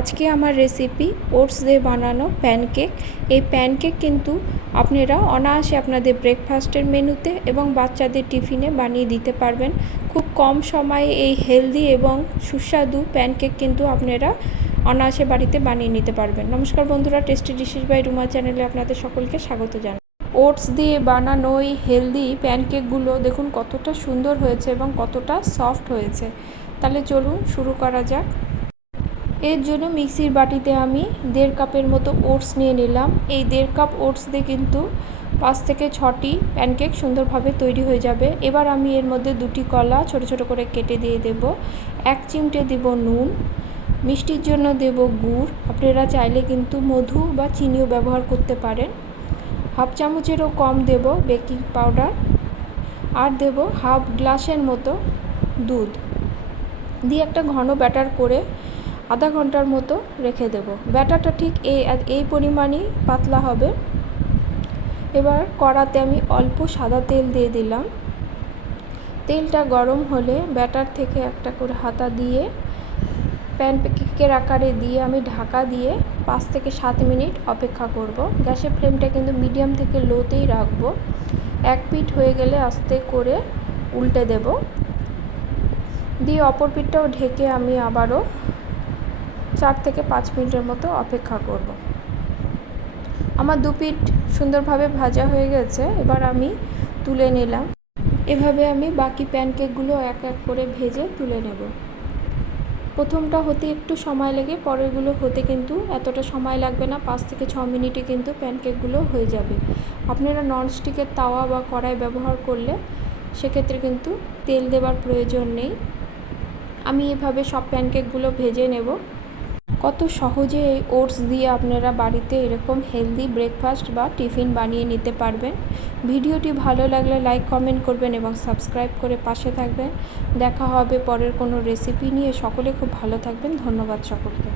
আজকে আমার recipe oats দিয়ে বানানো প্যানকেক। এই প্যানকেক কিন্তু আপনারা অনায়াসে আপনাদের ব্রেকফাস্টের মেনুতে এবং বাচ্চাদের টিফিনে বানিয়ে দিতে পারবেন। খুব কম সময়ে এই হেলদি এবং সুস্বাদু প্যানকেক কিন্তু আপনারা অনায়াসে বাড়িতে বানিয়ে নিতে পারবেন। নমস্কার বন্ধুরা, টেস্টি ডিশেস বাই রুমা চ্যানেলে আপনাদের সকলকে স্বাগত জানাই। ওটস দিয়ে বানানো এই হেলদি প্যানকেকগুলো দেখুন কতটা সুন্দর হয়েছে এবং কতটা সফট হয়েছে। তাহলে চলুন শুরু করা যাক। এর জন্য মিক্সির বাটিতে আমি 1.5 কাপের মতো ওটস নিয়ে নিলাম। এই 1.5 কাপ ওটস দিয়ে কিন্তু 5 থেকে 6টি প্যানকেক সুন্দরভাবে তৈরি হয়ে যাবে। এবার আমি এর মধ্যে 2টি কলা ছোট ছোট করে কেটে দিয়ে দেব। 1 চিমটে দেব নুন, মিষ্টির জন্য দেব গুড়, আপনারা চাইলে কিন্তু মধু বা চিনিও ব্যবহার করতে পারেন। হাফ চামচেরও কম দেব বেকিং পাউডার, আর দেব হাফ গ্লাসের মতো দুধ দিয়ে একটা ঘন ব্যাটার করে আধা ঘন্টার মতো রেখে দেব। ব্যাটারটা ঠিক এই পরিমাণই পাতলা হবে। এবার কড়াতে আমি অল্প সাদা তেল দিয়ে দিলাম। তেলটা গরম হলে ব্যাটার থেকে একটা করে হাতা দিয়ে প্যানকেকের আকারে দিয়ে আমি ঢাকা দিয়ে 5 থেকে 7 মিনিট অপেক্ষা করব। গ্যাসের ফ্লেমটা কিন্তু মিডিয়াম থেকে লোতেই রাখবো। এক পিঠ হয়ে গেলে আস্তে করে উল্টে দেব, দিয়ে অপর পিঠটাও ঢেকে আমি আবারও 4 থেকে 5 মিনিটের মতো অপেক্ষা করব। আমার 2 পিঠ সুন্দরভাবে ভাজা হয়ে গেছে। এবার আমি তুলে নিলাম। এভাবে আমি বাকি প্যানকেকগুলো এক এক করে ভেজে তুলে নেব। প্রথমটা হতে একটু সময় লাগে, পরেরগুলো হতে কিন্তু এতটা সময় লাগবে না। 5 থেকে 6 মিনিটে কিন্তু প্যানকেকগুলো হয়ে যাবে। আপনারা ননস্টিকের তাওয়া বা কড়াই ব্যবহার করলে সেক্ষেত্রে কিন্তু তেল দেওয়ার প্রয়োজন নেই। আমি এভাবে সব প্যানকেকগুলো ভেজে নেব। কত সহজে এই ওটস দিয়ে আপনারা বাড়িতে এরকম হেলদি ব্রেকফাস্ট বা টিফিন বানিয়ে নিতে পারবেন। ভিডিওটি ভালো লাগলে লাইক কমেন্ট করবেন এবং সাবস্ক্রাইব করে পাশে থাকবেন। দেখা হবে পরের কোনো রেসিপি নিয়ে। সকলে খুব ভালো থাকবেন। ধন্যবাদ সকলকে।